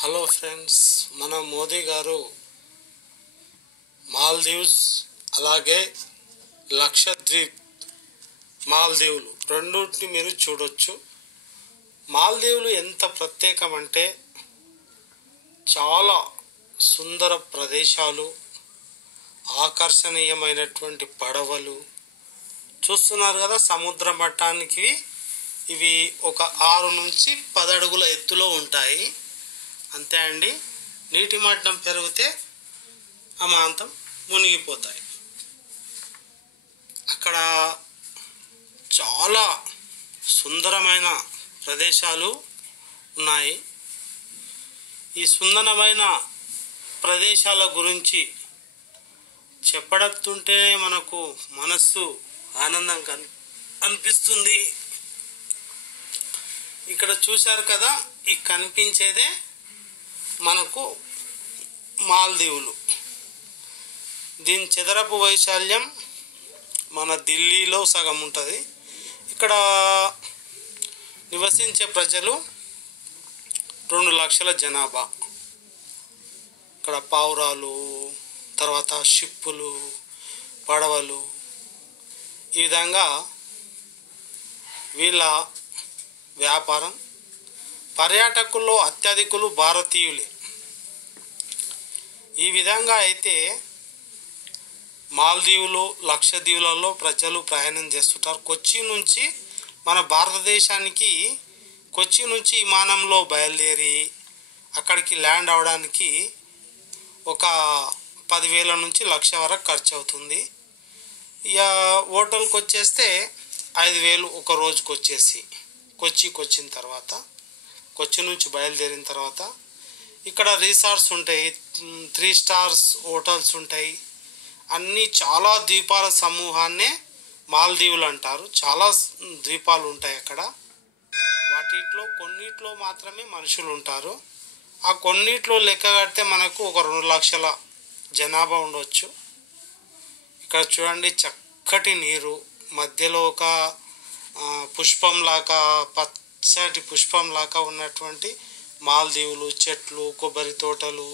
Hello friends, మన మోదీ గారు మాల్దీవ్స్ అలాగే లక్షద్వీప్ మాల్దీవులు రెండింటిని మీరు చూడొచ్చు. మాల్దీవులు ఎంత ప్రత్యేకమంటే చాలా సుందర ప్రదేశాలు, ఆకర్షణీయమైనటువంటి పడవలు చూస్తున్నారు కదా. సముద్ర మట్టానికి ఇవి ఒక 6 నుంచి 10 అడుగుల ఎత్తులో ఉంటాయి. అంతే అండి. నీటి మట్టం పెరిగితే అమాంతం మునిగిపోతాయి. అక్కడ చాలా సుందరమైన ప్రదేశాలు ఉన్నాయి. ఈ సుందరమైన ప్రదేశాల గురించి చెప్పడుతుంటే మనకు మనస్సు ఆనందంగా అనిపిస్తుంది. ఇక్కడ చూశారు కదా, ఈ కనిపించేదే మనకు మాల్దీవులు. దీని చదరపు వైశాల్యం మన ఢిల్లీలో సగం ఉంటుంది. ఇక్కడ నివసించే ప్రజలు 2 లక్షల జనాభా. ఇక్కడ పావురాలు, తర్వాత షిప్పులు, పడవలు, ఈ విధంగా వీళ్ళ వ్యాపారం. పర్యాటకుల్లో అత్యధికులు భారతీయులే. ఈ విధంగా అయితే మాల్దీవులు, లక్షద్వీపులలో ప్రజలు ప్రయాణం చేస్తుంటారు. కొచ్చి నుంచి మన భారతదేశానికి కొచ్చి నుంచి విమానంలో బయలుదేరి అక్కడికి ల్యాండ్ అవడానికి ఒక 10,000 నుంచి 1,00,000 వరకు ఖర్చు అవుతుంది. ఇక హోటల్కి వచ్చేస్తే 5,000 ఒక రోజుకి వచ్చేసి. కొచ్చికి వచ్చిన తర్వాత, కొచ్చి నుంచి బయలుదేరిన తర్వాత ఇక్కడ రిసార్ట్స్ ఉంటాయి, 3 స్టార్స్ హోటల్స్ ఉంటాయి. అన్నీ చాలా ద్వీపాల సమూహాన్నే మాల్దీవులు అంటారు. చాలా ద్వీపాలు ఉంటాయి అక్కడ. వాటిలో కొన్నిట్లో మాత్రమే మనుషులు ఉంటారు. ఆ కొన్నిట్లో లెక్క కడితే మనకు ఒక 2 లక్షల జనాభా ఉండవచ్చు. ఇక్కడ చూడండి, చక్కటి నీరు, మధ్యలో ఒక పుష్పంలాగా, పచ్చటి పుష్పంలాగా ఉన్నటువంటి మాల్దీవులు, చెట్లు, కొబ్బరి తోటలు,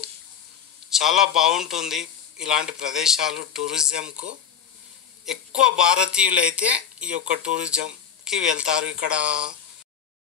చాలా బాగుంటుంది. ఇలాంటి ప్రదేశాలు టూరిజంకు ఎక్కువ భారతీయులు అయితే ఈ యొక్క టూరిజంకి వెళ్తారు. ఇక్కడ